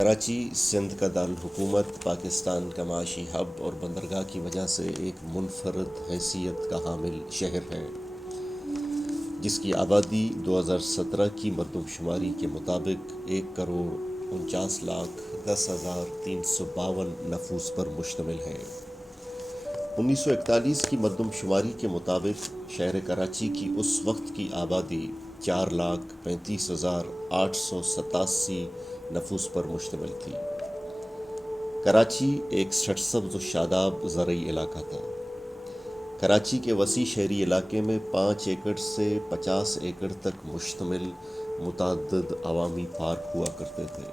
کراچی سندھ کا دارالحکومت، پاکستان کا معاشی ہب اور بندرگاہ کی وجہ سے ایک منفرد حیثیت کا حامل شہر ہے، جس کی آبادی 2017 کی مردم شماری کے مطابق 1,49,10,352 نفوس پر مشتمل ہے۔ 1941 کی مردم شماری کے مطابق شہر کراچی کی اس وقت کی آبادی 4,35,887 نفوس پر مشتمل تھی۔ کراچی ایک سرسبز و شاداب زرعی علاقہ تھا۔ کراچی کے وسیع شہری علاقے میں 5 ایکڑ سے 50 ایکڑ تک مشتمل متعدد عوامی پارک ہوا کرتے تھے،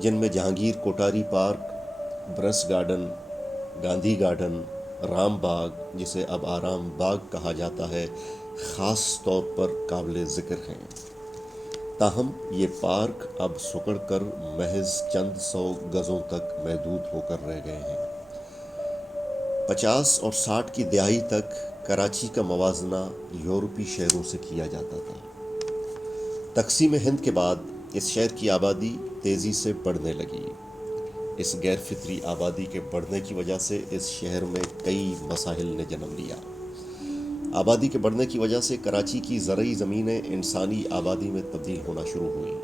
جن میں جہانگیر کوٹاری پارک، برس گارڈن، گاندھی گارڈن، رام باغ جسے اب آرام باغ کہا جاتا ہے خاص طور پر قابل ذکر ہیں۔ تاہم یہ پارک اب سکڑ کر محض چند سو گزوں تک محدود ہو کر رہ گئے ہیں۔ 50 اور 60 کی دہائی تک کراچی کا موازنہ یورپی شہروں سے کیا جاتا تھا۔ تقسیم ہند کے بعد اس شہر کی آبادی تیزی سے بڑھنے لگی۔ اس غیر فطری آبادی کے بڑھنے کی وجہ سے اس شہر میں کئی مسائل نے جنم لیا۔ آبادی کے بڑھنے کی وجہ سے کراچی کی زرعی زمینیں انسانی آبادی میں تبدیل ہونا شروع ہوئیں۔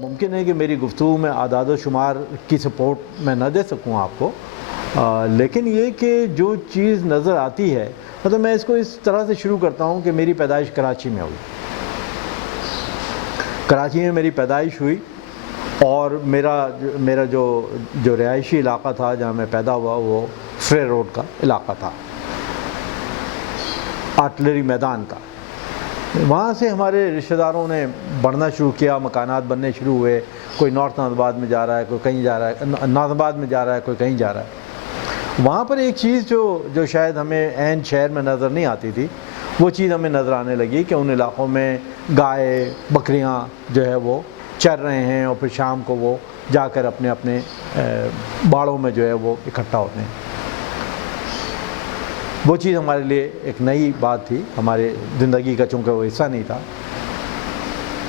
ممکن ہے کہ میری گفتگو میں اعداد و شمار کی سپورٹ میں نہ دے سکوں آپ کو، لیکن یہ کہ جو چیز نظر آتی ہے، مطلب میں اس کو اس طرح سے شروع کرتا ہوں کہ میری پیدائش کراچی میں ہوئی۔ کراچی میں میری پیدائش ہوئی اور میرا جو رہائشی علاقہ تھا جہاں میں پیدا ہوا وہ فرے روڈ کا علاقہ تھا، آرٹلری میدان کا۔ وہاں سے ہمارے رشتہ داروں نے بڑھنا شروع کیا، مکانات بننے شروع ہوئے۔ کوئی نارتھ ناظم آباد میں جا رہا ہے، کوئی کہیں جا رہا ہے، ناظم آباد میں جا رہا ہے، کوئی کہیں جا رہا ہے۔ وہاں پر ایک چیز جو شاید ہمیں عین شہر میں نظر نہیں آتی تھی، وہ چیز ہمیں نظر آنے لگی کہ ان علاقوں میں گائے بکریاں جو ہے وہ چر رہے ہیں اور پھر شام کو وہ جا کر اپنے باڑوں میں جو ہے وہ اکٹھا ہوتے ہیں۔ وہ چیز ہمارے لیے ایک نئی بات تھی، ہمارے زندگی کا چونکہ وہ حصہ نہیں تھا۔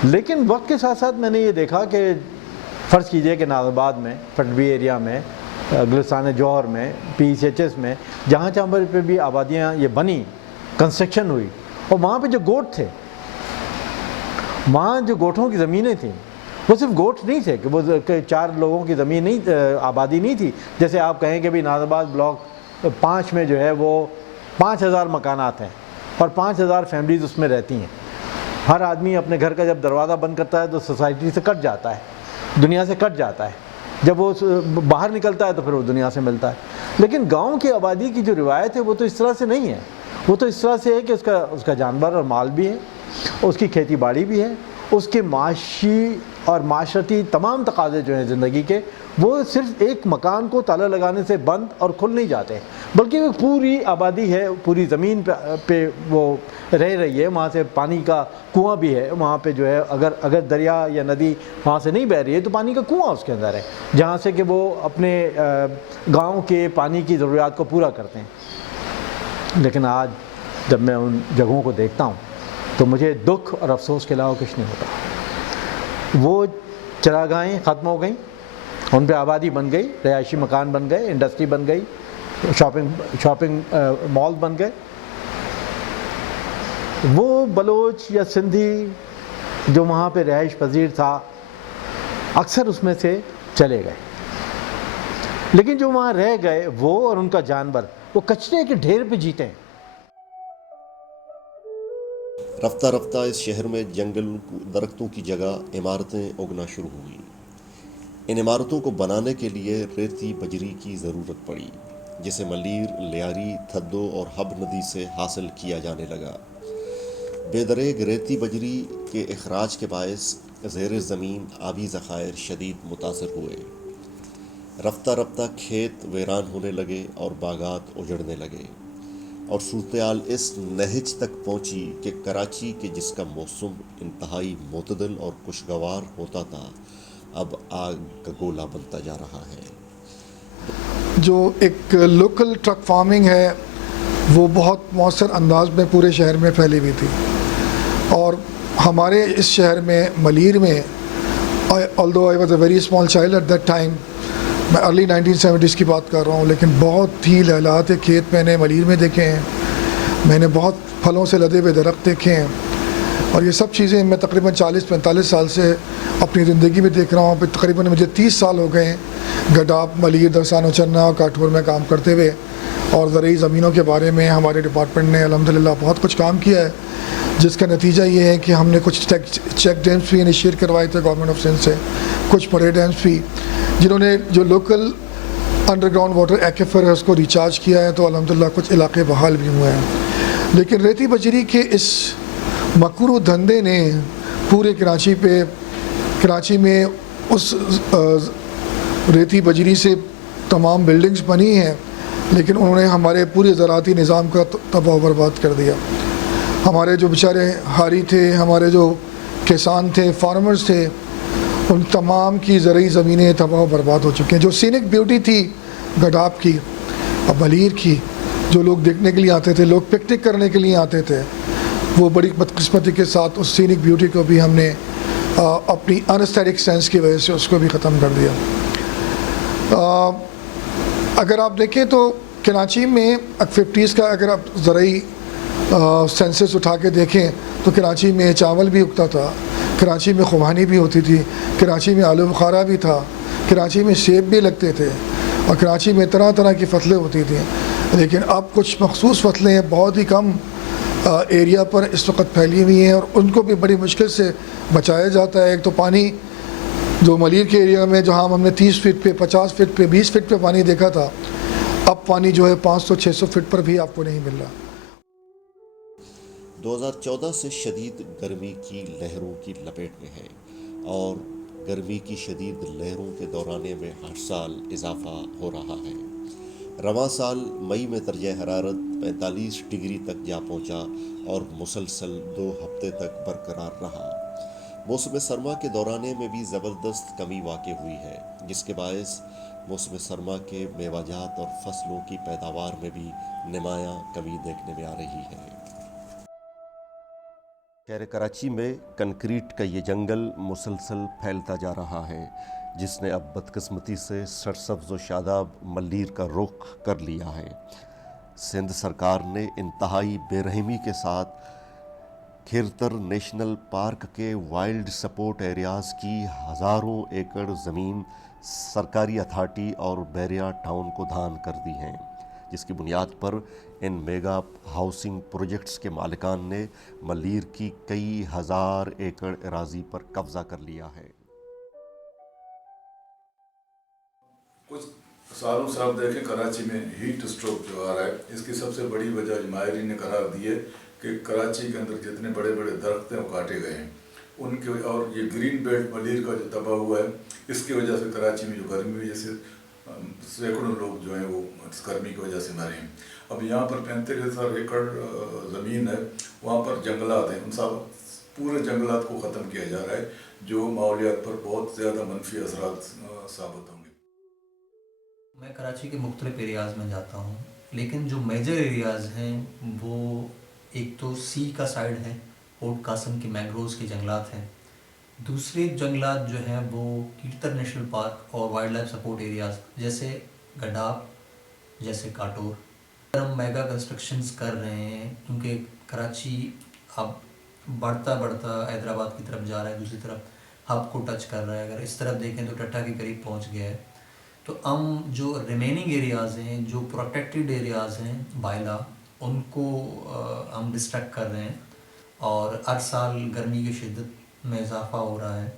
لیکن وقت کے ساتھ ساتھ میں نے یہ دیکھا کہ فرض کیجئے کہ ناظم آباد میں، پٹبی ایریا میں، گلستان جوہر میں، PCHS میں، جہاں پہ بھی آبادیاں یہ بنی، کنسٹرکشن ہوئی، اور وہاں پہ جو گوٹ تھے، وہاں جو گوٹھوں کی زمینیں تھیں، وہ صرف گوٹ نہیں تھے کہ وہ 4 لوگوں کی زمین نہیں، آبادی نہیں تھی۔ جیسے آپ کہیں کہ بھی ناظم آباد بلاک 5 میں جو ہے وہ 5000 مکانات ہیں اور 5000 فیملیز اس میں رہتی ہیں۔ ہر آدمی اپنے گھر کا جب دروازہ بند کرتا ہے تو سوسائٹی سے کٹ جاتا ہے، دنیا سے کٹ جاتا ہے۔ جب وہ باہر نکلتا ہے تو پھر وہ دنیا سے ملتا ہے۔ لیکن گاؤں کی آبادی کی جو روایت ہے وہ تو اس طرح سے نہیں ہے۔ وہ تو اس طرح سے ہے کہ اس کا جانور اور مال بھی ہے، اس کی کھیتی باڑی بھی ہے، اس کے معاشی اور معاشرتی تمام تقاضے جو ہیں زندگی کے، وہ صرف ایک مکان کو تالا لگانے سے بند اور کھل نہیں جاتے، بلکہ وہ پوری آبادی ہے، پوری زمین پہ وہ رہ رہی ہے۔ وہاں سے پانی کا کنواں بھی ہے، وہاں پہ جو ہے اگر دریا یا ندی وہاں سے نہیں بہہ رہی ہے تو پانی کا کنواں اس کے اندر ہے، جہاں سے کہ وہ اپنے گاؤں کے پانی کی ضروریات کو پورا کرتے ہیں۔ لیکن آج جب میں ان جگہوں کو دیکھتا ہوں تو مجھے دکھ اور افسوس کے علاوہ کچھ نہیں ہوتا۔ وہ چراگاہیں ختم ہو گئیں، ان پہ آبادی بن گئی، رہائشی مکان بن گئے، انڈسٹری بن گئی، شاپنگ مال بن گئے۔ وہ بلوچ یا سندھی جو وہاں پہ رہائش پذیر تھا، اکثر اس میں سے چلے گئے، لیکن جو وہاں رہ گئے وہ اور ان کا جانور، وہ کچرے کے ڈھیر پہ جیتے ہیں۔ رفتہ رفتہ اس شہر میں جنگل درختوں کی جگہ عمارتیں اگنا شروع ہوئیں۔ ان عمارتوں کو بنانے کے لیے ریتی بجری کی ضرورت پڑی، جسے ملیر، لیاری، تھدو اور ہب ندی سے حاصل کیا جانے لگا۔ بے دریغ ریتی بجری کے اخراج کے باعث زیر زمین آبی ذخائر شدید متاثر ہوئے۔ رفتہ رفتہ کھیت ویران ہونے لگے اور باغات اجڑنے لگے، اور صورتحال اس نہج تک پہنچی کہ کراچی کے جس کا موسم انتہائی معتدل اور خوشگوار ہوتا تھا، اب آگ کا گولہ بنتا جا رہا ہے۔ جو ایک لوکل ٹرک فارمنگ ہے وہ بہت مؤثر انداز میں پورے شہر میں پھیلی ہوئی تھی، اور ہمارے اس شہر میں ملیر میں although I was a very small child at that time, میں ارلی 1970s کی بات کر رہا ہوں، لیکن بہت ہی لہلہاتے کھیت میں نے ملیر میں دیکھے ہیں. میں نے بہت پھلوں سے لدے ہوئے درخت دیکھے ہیں، اور یہ سب چیزیں میں تقریباً 40-45 سال سے اپنی زندگی میں دیکھ رہا ہوں. پھر تقریباً مجھے 30 سال ہو گئے ہیں گڈاب، ملیر، درسان و چنا اور کاٹھور میں کام کرتے ہوئے. اور زرعی زمینوں کے بارے میں ہمارے ڈپارٹمنٹ نے الحمدللہ بہت کچھ کام کیا ہے، جس کا نتیجہ یہ ہے کہ ہم نے کچھ چیک ڈیمز بھی انیشیٹ کروائے تھے گورنمنٹ آف سندھ سے، کچھ بڑے ڈیمز بھی جنہوں نے جو لوکل انڈر گراؤنڈ واٹر ایکویفر ہے اس کو ریچارج کیا ہے. تو الحمدللہ کچھ علاقے بحال بھی ہوئے ہیں. لیکن ریتی بجری کے اس مکرو دھندے نے پورے کراچی میں اس ریتی بجری سے تمام بلڈنگز بنی ہیں، لیکن انہوں نے ہمارے پورے زراعتی نظام کا تباہ و برباد کر دیا. ہمارے جو بیچارے ہاری تھے، ہمارے جو کسان تھے، فارمرز تھے، ان تمام کی زرعی زمینیں تباہ و برباد ہو چکی ہیں. جو سینک بیوٹی تھی گڈاب کی اور ملیر کی، جو لوگ دیکھنے کے لیے آتے تھے، لوگ پکنک کرنے کے لیے آتے تھے، وہ بڑی بدقسمتی کے ساتھ اس سینک بیوٹی کو بھی ہم نے اپنی انسٹیٹک سینس کی وجہ سے اس کو بھی ختم کر دیا. اگر آپ دیکھیں تو کراچی میں 50s کا اگر آپ زرعی سینسس اٹھا کے دیکھیں تو کراچی میں چاول بھی اگتا تھا، کراچی میں خوبانی بھی ہوتی تھی، کراچی میں آلو بخارا بھی تھا، کراچی میں سیب بھی لگتے تھے، اور کراچی میں طرح طرح کی فصلیں ہوتی تھیں. لیکن اب کچھ مخصوص فصلیں بہت ہی کم ایریا پر اس وقت پھیلی ہوئی ہیں، اور ان کو بھی بڑی مشکل سے بچایا جاتا ہے. ایک تو پانی جو ملیر کے ایریا میں جہاں ہم نے 30 فٹ پہ، 50 فٹ پہ، 20 فٹ پہ پانی دیکھا تھا، اب پانی جو ہے 500-600 فٹ پر بھی آپ کو نہیں مل رہا. 2014 سے شدید گرمی کی لہروں کی لپیٹ میں ہے، اور گرمی کی شدید لہروں کے دورانے میں ہر سال اضافہ ہو رہا ہے. رواں سال مئی میں درجہ حرارت 45 ڈگری تک جا پہنچا اور مسلسل 2 ہفتے تک برقرار رہا. موسم سرما کے دورانے میں بھی زبردست کمی واقع ہوئی ہے، جس کے باعث موسم سرما کے میوہ جات اور فصلوں کی پیداوار میں بھی نمایاں کمی دیکھنے میں آ رہی ہے. شہر کراچی میں کنکریٹ کا یہ جنگل مسلسل پھیلتا جا رہا ہے، جس نے اب بدقسمتی سے سرسبز و شاداب ملیر کا رخ کر لیا ہے. سندھ سرکار نے انتہائی بے رحمی کے ساتھ کھیرتر نیشنل پارک کے وائلڈ سپورٹ ایریاز کی ہزاروں ایکڑ زمین سرکاری اتھارٹی اور بیریا ٹاؤن کو دھان کر دی ہیں، جس کی بنیاد پر ان میگا ہاؤسنگ پروجیکٹس کے مالکان نے ملیر کی کئی ہزار ایکڑ اراضی پر قبضہ کر لیا ہے. کچھ سالوں سے آپ دیکھیں کراچی میں ہیٹ اسٹروک جو آ رہا ہے، اس کی سب سے بڑی وجہ ماہرین نے قرار دی ہے کہ کراچی کے اندر جتنے بڑے بڑے درخت ہیں وہ کاٹے گئے ہیں ان کے، اور یہ گرین بیلٹ ملیر کا جو تباہ ہوا ہے اس کی وجہ سے کراچی میں جو گرمی ہوئی، جیسے سینکڑوں لوگ جو ہیں وہ اس گرمی کی وجہ سے مرے ہیں. اب یہاں پر 35,000 ایکڑ زمین ہے، وہاں پر جنگلات ہیں، ان سب پورے جنگلات کو ختم کیا جا رہا ہے، جو ماحولیات پر بہت زیادہ منفی اثرات ثابت ہوں گے. میں کراچی کے مختلف ایریاز میں جاتا ہوں، لیکن جو میجر ایریاز ہیں وہ ایک تو سی کا سائڈ ہے، پورٹ قاسم کے مینگروز کے جنگلات ہیں. دوسرے جنگلات جو ہیں وہ کھیرتر نیشنل پارک اور وائلڈ لائف سپورٹ ایریاز جیسے گڈاب، جیسے کاٹور. ہم میگا کنسٹرکشنز کر رہے ہیں کیونکہ کراچی اب بڑھتا حیدرآباد کی طرف جا رہا ہے، دوسری طرف ہب کو ٹچ کر رہا ہے. اگر اس طرف دیکھیں تو ٹٹا کے قریب پہنچ گیا ہے. تو ہم جو ریمیننگ ایریاز ہیں، جو پروٹیکٹڈ ایریاز ہیں بائلا، ان کو ہم ڈسٹرکٹ کر رہے ہیں، اور ہر سال گرمی کی شدت میں اضافہ ہو رہا ہے.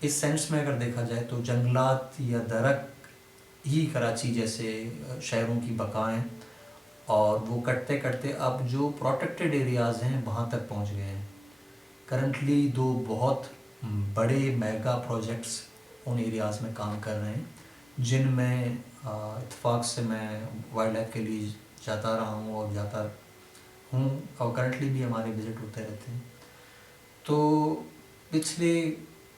اس سینس میں اگر دیکھا جائے تو جنگلات یا درخت ہی کراچی جیسے شہروں کی بقا ہیں، اور وہ کٹتے کٹتے اب جو پروٹیکٹڈ ایریاز ہیں وہاں تک پہنچ گئے ہیں. کرنٹلی 2 بہت بڑے میگا پروجیکٹس ان ایریاز میں کام کر رہے ہیں، جن میں اتفاق سے میں وائلڈ لائف کے لیے جاتا رہا ہوں اور جاتا ہوں، اور کرنٹلی بھی ہمارے وزٹ ہوتے رہتے ہیں. تو پچھلے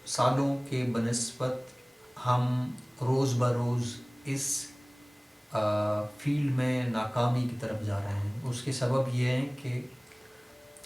سالوں کے بنسبت ہم روز بروز اس فیلڈ میں ناکامی کی طرف جا رہے ہیں. اس کے سبب یہ ہیں کہ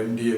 MDA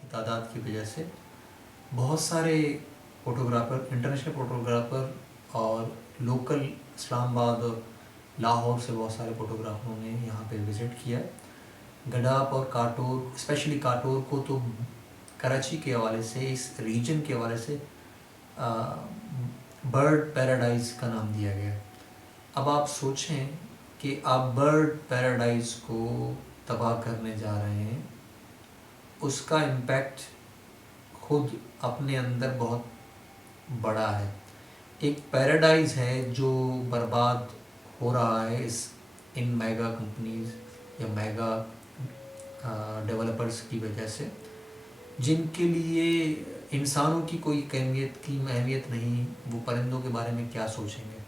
کی تعداد کی وجہ سے بہت سارے فوٹوگرافر، انٹرنیشنل فوٹوگرافر اور لوکل اسلام آباد اور لاہور سے بہت سارے فوٹوگرافروں نے یہاں پہ وزٹ کیا. گڈاپ اور کاٹور، اسپیشلی کاٹور کو تو کراچی کے حوالے سے، اس ریجن کے حوالے سے برڈ پیراڈائز کا نام دیا گیا. اب آپ سوچیں کہ آپ برڈ پیراڈائز کو تباہ کرنے جا رہے ہیں، اس کا امپیکٹ خود اپنے اندر بہت بڑا ہے. ایک پیراڈائز ہے جو برباد ہو رہا ہے ان میگا کمپنیز یا میگا ڈیولپرز کی وجہ سے، جن کے لیے انسانوں کی کوئی اہمیت نہیں. وہ پرندوں کے بارے میں کیا سوچیں گے؟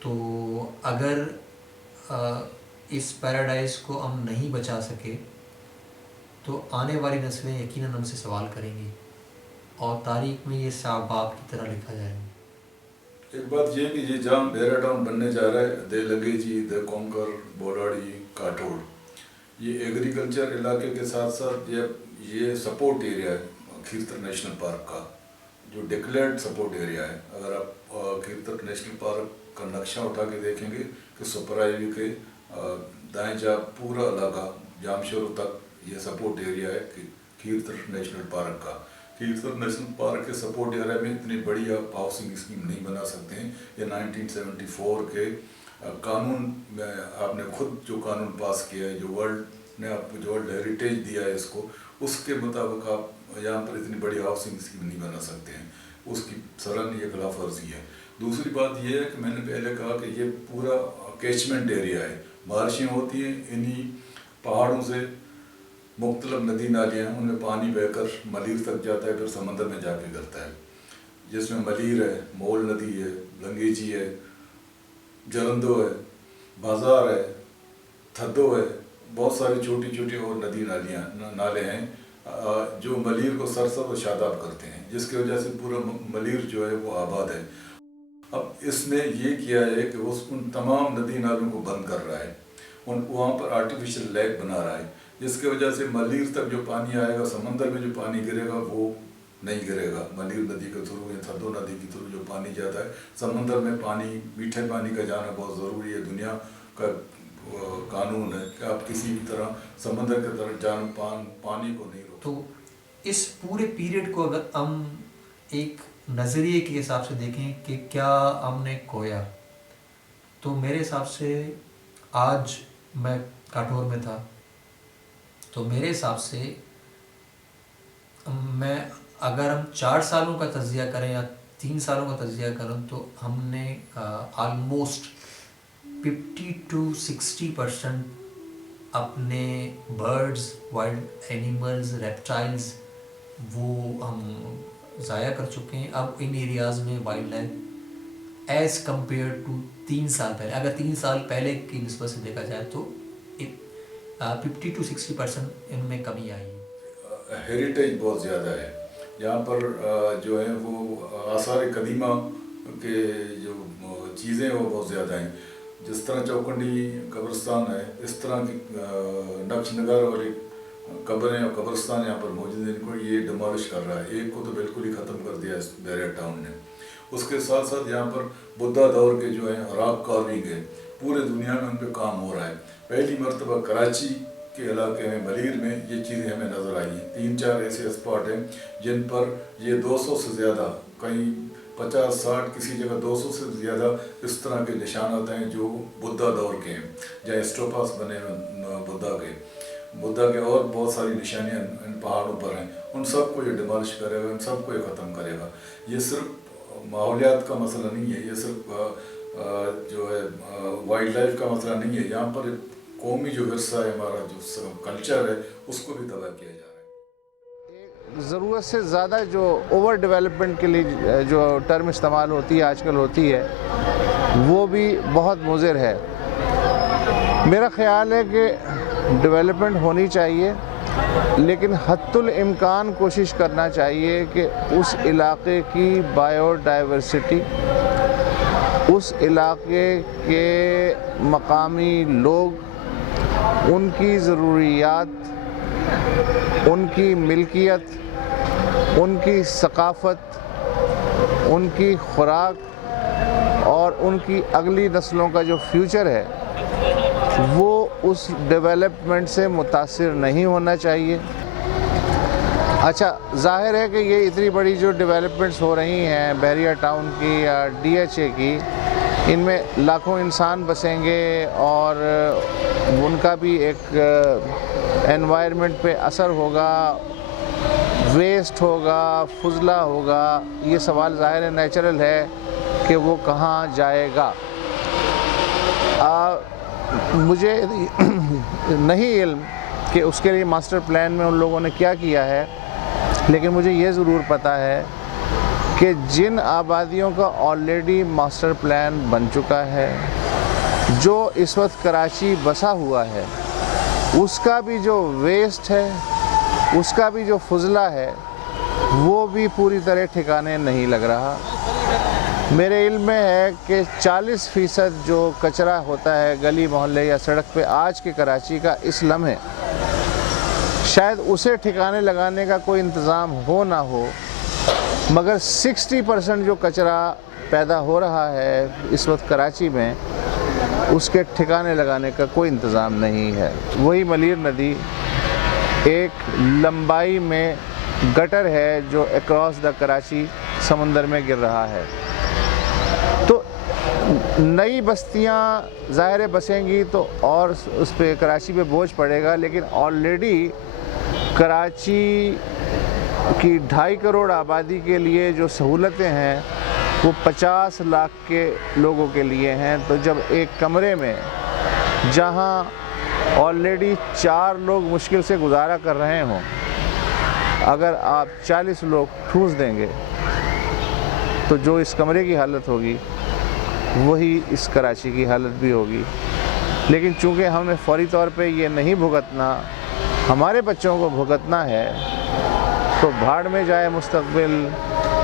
تو اگر اس پیراڈائز کو ہم نہیں بچا سکے تو آنے والی نسلیں یقیناً ہم سے سوال کریں گی اور تاریخ میں یہ باب کی طرح لکھا جائے گا. ایک بات یہ کہ یہ جہاں بیرا ٹاؤن بننے جا رہا ہے، دے لگیجی، دے کونکر، بولاڑی، کاٹوڑ، یہ ایگریکلچر علاقے کے ساتھ ساتھ یہ سپورٹ ایریا ہے کھیرتر نیشنل پارک کا، جو ڈکلیئرڈ سپورٹ ایریا ہے. اگر آپ کھیرتر نیشنل پارک کا نقشہ اٹھا کے دیکھیں گے کہ سپرائی کے دائیں جانب پورا علاقہ جامشورو تک یہ سپورٹ ایریا ہے کھیرتر نیشنل پارک کا. کھیرتر نیشنل پارک کے سپورٹ ایریا میں اتنی بڑی آپ ہاؤسنگ اسکیم نہیں بنا سکتے ہیں. یہ 1974 کے قانون میں آپ نے خود جو قانون پاس کیا ہے، جو ورلڈ نے آپ کو جو ورلڈ ہیریٹیج دیا ہے اس کو، اس کے مطابق آپ یہاں پر اتنی بڑی ہاؤسنگ اسکیم نہیں بنا سکتے ہیں. اس کی سرن یہ خلاف ورزی ہے. دوسری بات یہ ہے کہ میں نے پہلے کہا کہ یہ پورا کیچمنٹ ایریا ہے. بارشیں ہوتی ہیں، انہی پہاڑوں سے مختلف ندی نالیاں ہیں، ان میں پانی بہہ کر ملیر تک جاتا ہے، پھر سمندر میں جا کے گرتا ہے، جس میں ملیر ہے، مول ندی ہے، لنگیجی ہے، جرندو ہے، بازار ہے، تھدو ہے، بہت ساری چھوٹی چھوٹی اور ندی نالے ہیں جو ملیر کو سرسبز و شاداب کرتے ہیں، جس کی وجہ سے پورا ملیر جو ہے وہ آباد ہے. اب اس نے یہ کیا ہے کہ وہ ان تمام ندی نالوں کو بند کر رہا ہے، وہاں پر آرٹیفیشل لیک بنا رہا ہے، جس کی وجہ سے ملیر تک جو پانی آئے گا، سمندر میں جو پانی گرے گا وہ نہیں گرے گا. ملیر ندی کے تھرو یا تھدو ندی کے تھرو جو پانی جاتا ہے، سمندر میں پانی، میٹھے پانی کا جانا بہت ضروری ہے. دنیا کا قانون ہے کہ آپ کسی بھی طرح سمندر کی طرف پانی کو نہیں روک. تو اس پورے پیریڈ کو اگر ہم ایک نظریے کے حساب سے دیکھیں کہ کیا ہم نے کھویا، تو میرے حساب سے آج میں کاٹور میں تھا، تو میرے حساب سے میں اگر ہم 4 سالوں کا تجزیہ کریں یا 3 سالوں کا تجزیہ کریں تو ہم نے آلموسٹ 50 to 60% اپنے برڈز، وائلڈ اینیملز، ریپٹائلز وہ ہم ضائع کر چکے ہیں. اب ان ایریاز میں wildlife as compare to 3 سال پہلے، اگر 3 سال پہلے کی نسبت سے دیکھا جائے تو 50 to 60% ان میں کمی آئی ہے. ہیریٹیج بہت زیادہ ہے یہاں پر، جو ہے وہ آثار قدیمہ کے جو چیزیں وہ بہت زیادہ ہیں. جس طرح چوکنڈی قبرستان ہے، اس طرح کی نقش نگار والی قبریں اور قبرستان یہاں پر موجود ہیں. ان کو یہ ڈیمالش کر رہا ہے. ایک کو تو بالکل ہی ختم کر دیا اس بیریا ٹاؤن نے. اس کے ساتھ ساتھ یہاں پر بدھا دور کے جو ہیں راک کارونگ ہے، پورے دنیا میں ان پہ کام ہو رہا ہے. پہلی مرتبہ کراچی کے علاقے میں، ملیر میں یہ چیزیں ہمیں نظر آئی ہیں. 3-4 ایسے اسپاٹ ہیں جن پر یہ 200 سے زیادہ، کہیں 50-60، کسی جگہ 200 سے زیادہ اس طرح کے نشانات ہیں جو بدھا دور کے ہیں، جہاں اسٹوپاس بنے بدھا کے اور بہت ساری نشانیاں ان پہاڑوں پر ہیں. ان سب کو یہ ڈیمالش کرے گا، ان سب کو یہ ختم کرے گا. یہ صرف ماحولیات کا مسئلہ نہیں ہے، یہ صرف جو ہے وائلڈ لائف کا مسئلہ نہیں ہے. یہاں پر قومی جو ورثہ ہے ہمارا، جو کلچر ہے، اس کو بھی تباہ کیا جا رہا ہے. ضرورت سے زیادہ جو اوور ڈیولپمنٹ کے لیے جو ٹرم استعمال ہوتی ہے آج کل ہوتی ہے، وہ بھی بہت مضر ہے. میرا خیال ہے کہ ڈیولپمنٹ ہونی چاہیے، لیکن حتی الامکان کوشش کرنا چاہیے کہ اس علاقے کی بائیو ڈائیورسٹی، اس علاقے کے مقامی لوگ، ان کی ضروریات ان کی ملکیت، ان کی ثقافت، ان کی خوراک اور ان کی اگلی نسلوں کا جو فیوچر ہے وہ اس ڈیولپمنٹ سے متاثر نہیں ہونا چاہیے۔ اچھا، ظاہر ہے کہ یہ اتنی بڑی جو ڈیولپمنٹس ہو رہی ہیں بحریہ ٹاؤن کی یا ڈی ایچ اے کی، ان میں لاکھوں انسان بسیں گے اور ان کا بھی ایک انوائرمنٹ پہ اثر ہوگا، ویسٹ ہوگا، فضلہ ہوگا۔ یہ سوال ظاہر ہے نیچرل ہے کہ وہ کہاں جائے گا۔ مجھے نہیں علم کہ اس کے لیے ماسٹر پلان میں ان لوگوں نے کیا کیا ہے، لیکن مجھے یہ ضرور پتہ ہے کہ جن آبادیوں کا آلریڈی ماسٹر پلان بن چکا ہے، جو اس وقت کراچی بسا ہوا ہے، اس کا بھی جو ویسٹ ہے، اس کا بھی جو فضلہ ہے، وہ بھی پوری طرح ٹھکانے نہیں لگ رہا۔ میرے علم میں ہے کہ 40% جو کچرا ہوتا ہے گلی محلے یا سڑک پہ آج کے کراچی کا اس لمحے، شاید اسے ٹھکانے لگانے کا کوئی انتظام ہو نہ ہو، مگر 60% جو کچرا پیدا ہو رہا ہے اس وقت کراچی میں، اس کے ٹھکانے لگانے کا کوئی انتظام نہیں ہے۔ وہی ملیر ندی ایک لمبائی میں گٹر ہے جو اکراس دا کراچی سمندر میں گر رہا ہے۔ تو نئی بستیاں ظاہر بسیں گی تو اور اس پہ کراچی پہ بوجھ پڑے گا، لیکن آلریڈی کراچی کی 2.5 کروڑ آبادی کے لیے جو سہولتیں ہیں وہ 50 لاکھ کے لوگوں کے لیے ہیں۔ تو جب ایک کمرے میں جہاں آلریڈی 4 لوگ مشکل سے گزارا کر رہے ہوں، اگر آپ 40 لوگ ٹھوس دیں گے تو جو اس کمرے کی حالت ہوگی وہی اس کراچی کی حالت بھی ہوگی۔ لیکن چونکہ ہم نے فوری طور پہ یہ نہیں بھگتنا، ہمارے بچوں کو بھگتنا ہے، تو بھاڑ میں جائے مستقبل،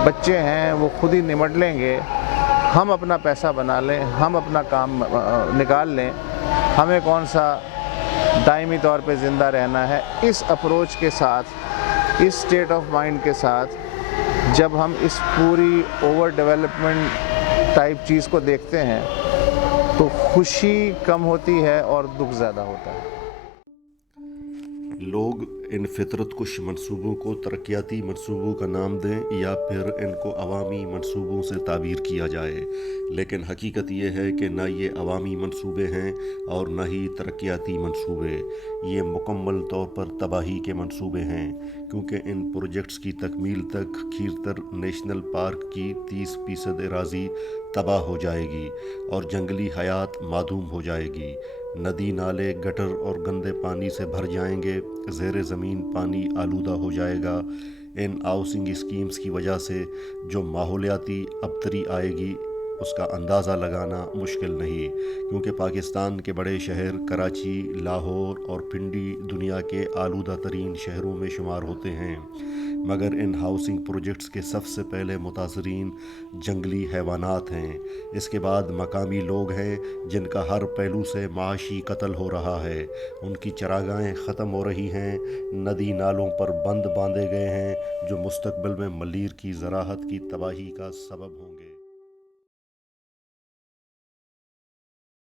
بچے ہیں وہ خود ہی نمٹ لیں گے، ہم اپنا پیسہ بنا لیں، ہم اپنا کام نکال لیں، ہمیں کون سا دائمی طور پہ زندہ رہنا ہے۔ اس اپروچ کے ساتھ، اس اسٹیٹ آف مائنڈ کے ساتھ جب ہم اس پوری اوور ڈیولپمنٹ ٹائپ چیز کو دیکھتے ہیں تو خوشی کم ہوتی ہے اور دکھ زیادہ ہوتا ہے۔ لوگ ان فطرت کش منصوبوں کو ترقیاتی منصوبوں کا نام دیں یا پھر ان کو عوامی منصوبوں سے تعبیر کیا جائے، لیکن حقیقت یہ ہے کہ نہ یہ عوامی منصوبے ہیں اور نہ ہی ترقیاتی منصوبے، یہ مکمل طور پر تباہی کے منصوبے ہیں، کیونکہ ان پروجیکٹس کی تکمیل تک کھیرتر نیشنل پارک کی 30% اراضی تباہ ہو جائے گی اور جنگلی حیات معدوم ہو جائے گی۔ ندی نالے گٹر اور گندے پانی سے بھر جائیں گے، زیر زمین پانی آلودہ ہو جائے گا۔ ان ہاؤسنگ اسکیمز کی وجہ سے جو ماحولیاتی ابتری آئے گی اس کا اندازہ لگانا مشکل نہیں، کیونکہ پاکستان کے بڑے شہر کراچی، لاہور اور پنڈی دنیا کے آلودہ ترین شہروں میں شمار ہوتے ہیں، مگر ان ہاؤسنگ پروجیکٹس کے سب سے پہلے متاثرین جنگلی حیوانات ہیں، اس کے بعد مقامی لوگ ہیں جن کا ہر پہلو سے معاشی قتل ہو رہا ہے، ان کی چراگاہیں ختم ہو رہی ہیں، ندی نالوں پر بند باندھے گئے ہیں جو مستقبل میں ملیر کی زراعت کی تباہی کا سبب ہوں گے۔